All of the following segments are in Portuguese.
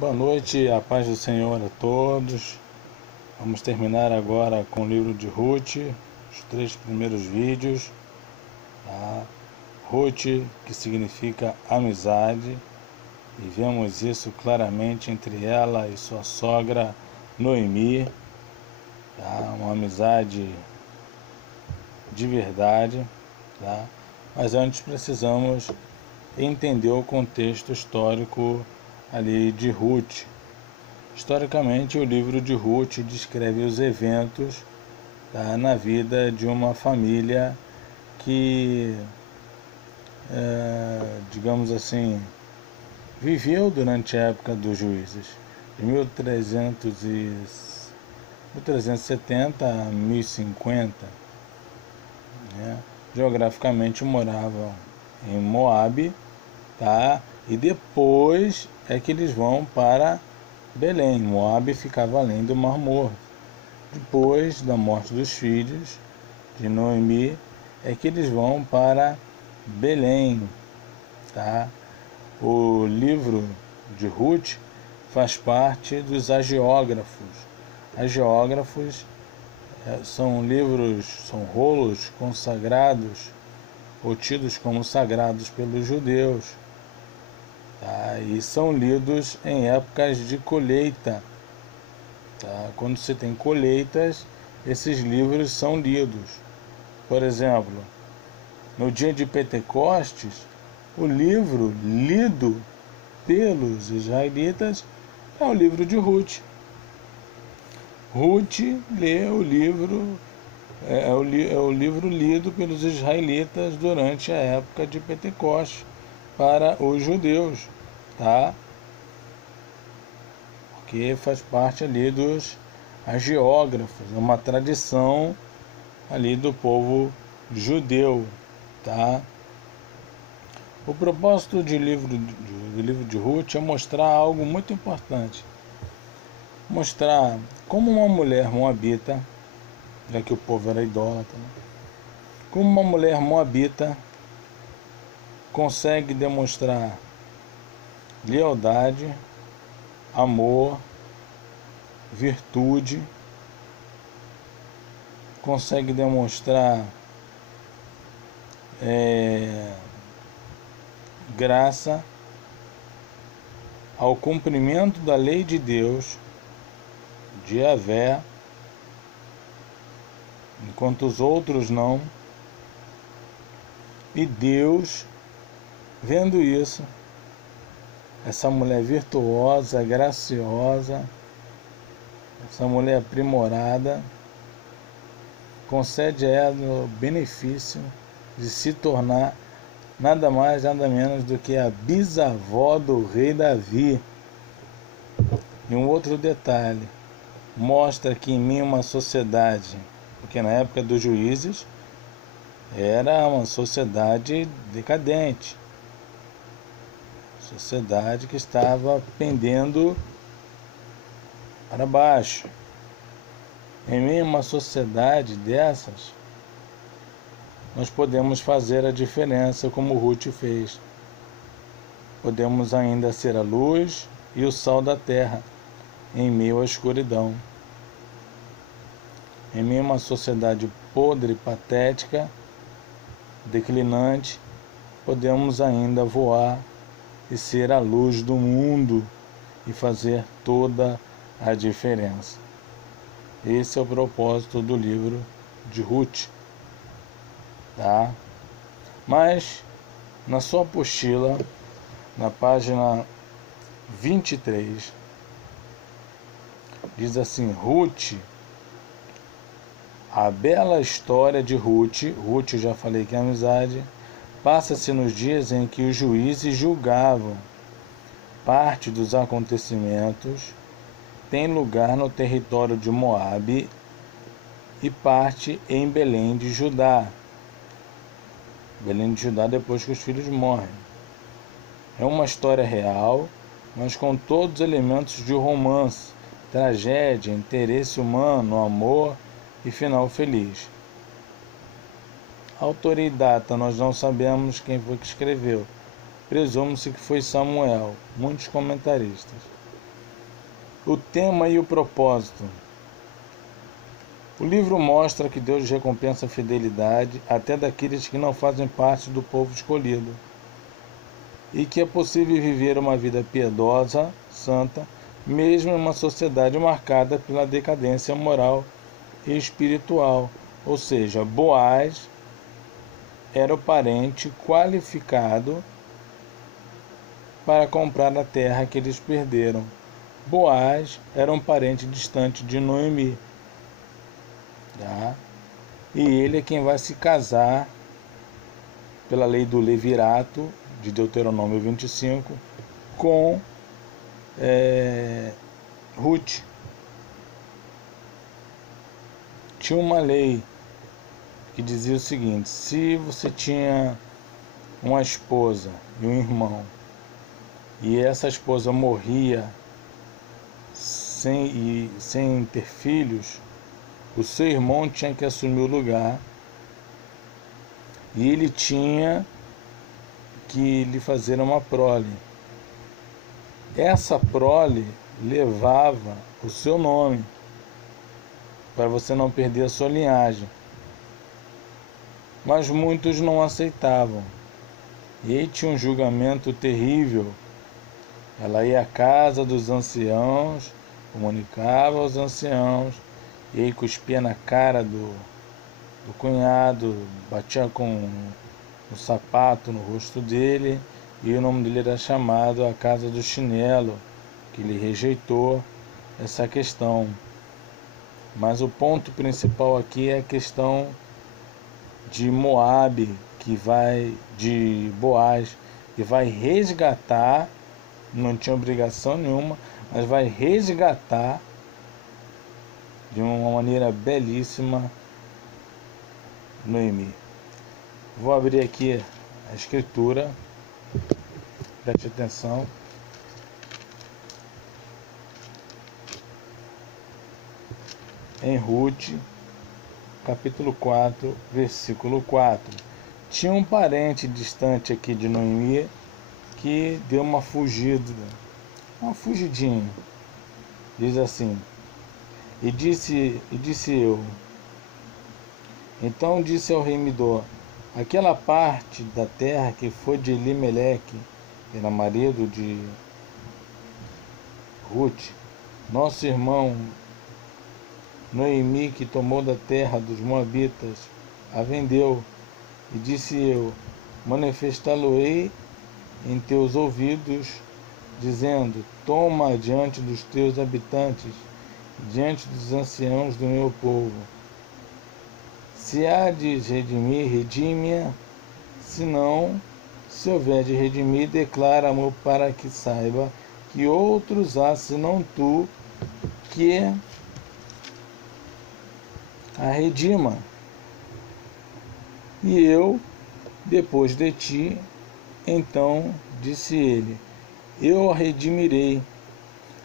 Boa noite, a paz do Senhor a todos. Vamos terminar agora com o livro de Ruth, os 3 primeiros vídeos. Tá? Ruth, que significa amizade, e vemos isso claramente entre ela e sua sogra Noemi. Tá? Uma amizade de verdade. Tá? Mas antes precisamos entender o contexto histórico ali de Ruth. Historicamente, o livro de Ruth descreve os eventos, tá, na vida de uma família que, digamos assim, viveu durante a época dos juízes, de 1370 a 1050. Né? Geograficamente moravam em Moabe, tá? E depois é que eles vão para Belém. Moabe ficava além do Mar Morto. Depois da morte dos filhos de Noemi é que eles vão para Belém. Tá? O livro de Ruth faz parte dos hagiógrafos. Hagiógrafos são livros, são rolos consagrados ou tidos como sagrados pelos judeus. Tá? E são lidos em épocas de colheita. Tá? Quando se tem colheitas, esses livros são lidos. Por exemplo, no dia de Pentecostes, o livro lido pelos israelitas é o livro de Ruth. Ruth lê o livro, é o livro lido pelos israelitas durante a época de Pentecostes para os judeus, tá? Porque faz parte ali dos hagiógrafos, é uma tradição ali do povo judeu, tá? O propósito do livro de Ruth é mostrar algo muito importante. Mostrar como uma mulher moabita, já que o povo era idólatra, né? Como uma mulher moabita consegue demonstrar lealdade, amor, virtude, consegue demonstrar graça ao cumprimento da lei de Deus, de Yahvé, enquanto os outros não. E Deus, vendo isso, essa mulher virtuosa, graciosa, essa mulher aprimorada, concede a ela o benefício de se tornar nada mais, nada menos do que a bisavó do rei Davi. E um outro detalhe, mostra que em mim uma sociedade, porque na época dos juízes era uma sociedade decadente, sociedade que estava pendendo para baixo. Em meio a uma sociedade dessas, nós podemos fazer a diferença como Ruth fez. Podemos ainda ser a luz e o sal da terra em meio à escuridão. Em meio a uma sociedade podre, patética, declinante, podemos ainda voar e ser a luz do mundo e fazer toda a diferença. Esse é o propósito do livro de Ruth, tá? Mas na sua apostila, na página 23, diz assim: Ruth, a bela história de Ruth. Ruth, eu já falei que é amizade. Passa-se nos dias em que os juízes julgavam. Parte dos acontecimentos tem lugar no território de Moabe e parte em Belém de Judá. Belém de Judá depois que os filhos morrem. É uma história real, mas com todos os elementos de romance, tragédia, interesse humano, amor e final feliz. Autor e data nós não sabemos quem foi que escreveu. Presume-se que foi Samuel, muitos comentaristas. O tema e o propósito. O livro mostra que Deus recompensa a fidelidade até daqueles que não fazem parte do povo escolhido, e que é possível viver uma vida piedosa, santa, mesmo em uma sociedade marcada pela decadência moral e espiritual. Ou seja, Boaz era o parente qualificado para comprar a terra que eles perderam. Boaz era um parente distante de Noemi, tá? E ele é quem vai se casar pela lei do levirato, de Deuteronômio 25, com Ruth. Tinha uma lei que dizia o seguinte: se você tinha uma esposa e um irmão, e essa esposa morria sem ter filhos, o seu irmão tinha que assumir o lugar, e ele tinha que lhe fazer uma prole. Essa prole levava o seu nome, para você não perder a sua linhagem. Mas muitos não aceitavam. E aí tinha um julgamento terrível. Ela ia à casa dos anciãos, comunicava aos anciãos, e aí cuspia na cara do cunhado, batia com um sapato no rosto dele, e o nome dele era chamado a casa do chinelo, que ele rejeitou essa questão. Mas o ponto principal aqui é a questão de Moabe, de Boaz, que vai resgatar, não tinha obrigação nenhuma, mas vai resgatar de uma maneira belíssima Noemi. Vou abrir aqui a escritura, preste atenção. Em Ruth, capítulo 4, versículo 4. Tinha um parente distante aqui de Noemi que deu uma fugidinha. Diz assim: E disse eu, então disse ao rei Midó: aquela parte da terra que foi de Elimeleque, que era marido de Ruth, nosso irmão, Noemi, que tomou da terra dos moabitas, a vendeu. E disse eu: manifestá-lo-ei em teus ouvidos, dizendo: toma diante dos teus habitantes, diante dos anciãos do meu povo. Se há de redimir, redime-a; se não, se houver de redimir, declara-mo, para que saiba que outros há senão tu, que a redima. E eu, depois de ti, então disse ele: eu a redimirei.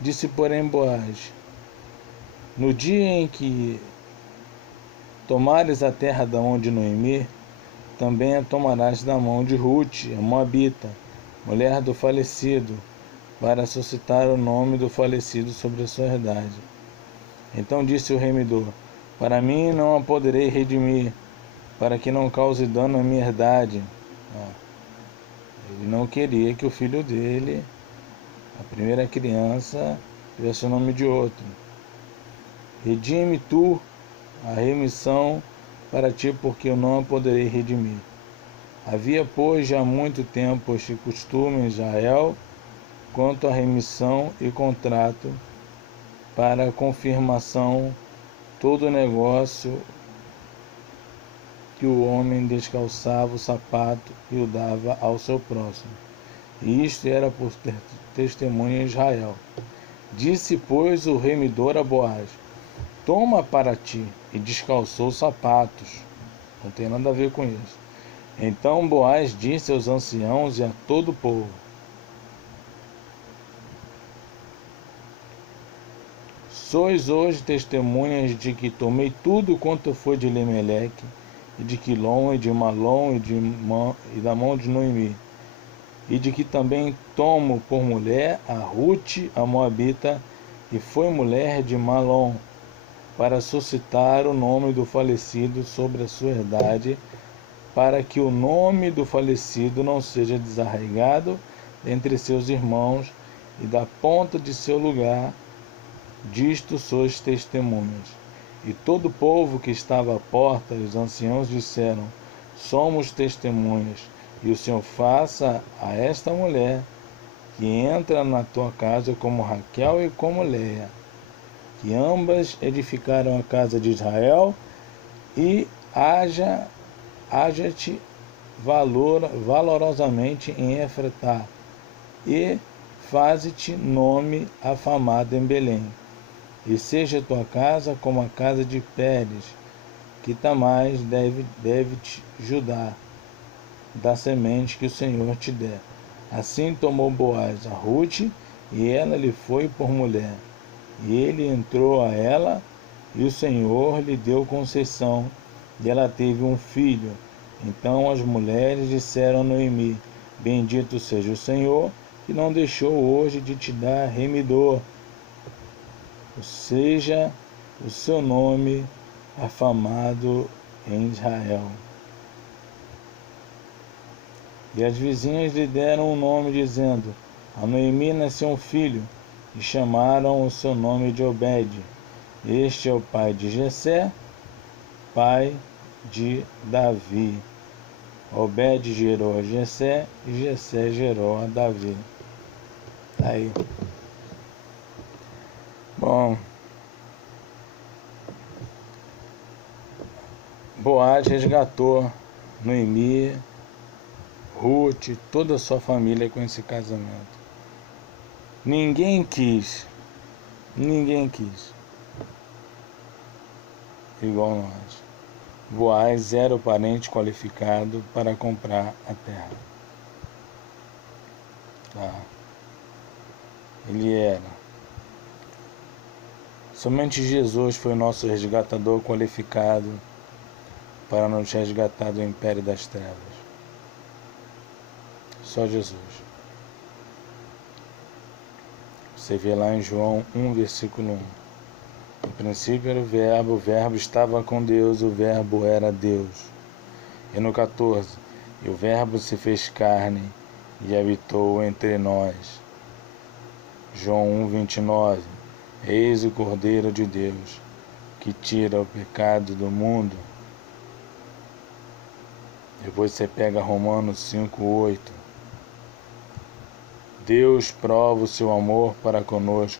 Disse, porém, Boaz: no dia em que tomares a terra da mão de Noemi, também a tomarás da mão de Ruth, a moabita, mulher do falecido, para suscitar o nome do falecido sobre a sua herdade. Então disse o rei Midó: para mim não a poderei redimir, para que não cause dano à minha herdade. Ele não queria que o filho dele, a primeira criança, tivesse o nome de outro. Redime tu a remissão para ti, porque eu não a poderei redimir. Havia, pois, já muito tempo este costume em Israel, quanto à remissão e contrato, para a confirmação, todo o negócio que o homem descalçava o sapato e o dava ao seu próximo. E isto era por testemunho em Israel. Disse, pois, o rei Midó a Boaz: toma para ti, e descalçou os sapatos. Não tem nada a ver com isso. Então Boaz disse aos anciãos e a todo o povo: sois hoje testemunhas de que tomei tudo quanto foi de Elimeleque, e de Quilom, e de Malom, e da mão de Noemi, e de que também tomo por mulher a Ruth, a moabita, e foi mulher de Malom, para suscitar o nome do falecido sobre a sua herdade, para que o nome do falecido não seja desarraigado entre seus irmãos, e da ponta de seu lugar, disto sois testemunhas. E todo o povo que estava à porta, e os anciãos disseram: somos testemunhas. E o Senhor faça a esta mulher que entra na tua casa como Raquel e como Leia, que ambas edificaram a casa de Israel, e haja-te valorosamente em Efratá, e faze-te nome afamado em Belém. E seja tua casa como a casa de Pérez, que Tamais deve-te Judá, da semente que o Senhor te der. Assim tomou Boaz a Rute, e ela lhe foi por mulher. E ele entrou a ela, e o Senhor lhe deu concessão, e ela teve um filho. Então as mulheres disseram a Noemi: bendito seja o Senhor, que não deixou hoje de te dar remidor, ou seja, o seu nome afamado em Israel. E as vizinhas lhe deram um nome, dizendo: a Noemi nasceu um filho, e chamaram o seu nome de Obed. Este é o pai de Jessé, pai de Davi. Obed gerou a Jessé, e Jessé gerou a Davi. Tá aí. Bom, Boaz resgatou Noemi, Ruth, toda a sua família com esse casamento. Ninguém quis, igual nós. Boaz era o parente qualificado para comprar a terra. Tá? Ele era. Somente Jesus foi o nosso resgatador qualificado para nos resgatar do império das trevas. Só Jesus. Você vê lá em João 1, versículo 1. No princípio era o verbo estava com Deus, o verbo era Deus. E no 14, e o verbo se fez carne e habitou entre nós. João 1, 29. Eis o Cordeiro de Deus, que tira o pecado do mundo. Depois você pega Romanos 5, 8. Deus prova o seu amor para conosco,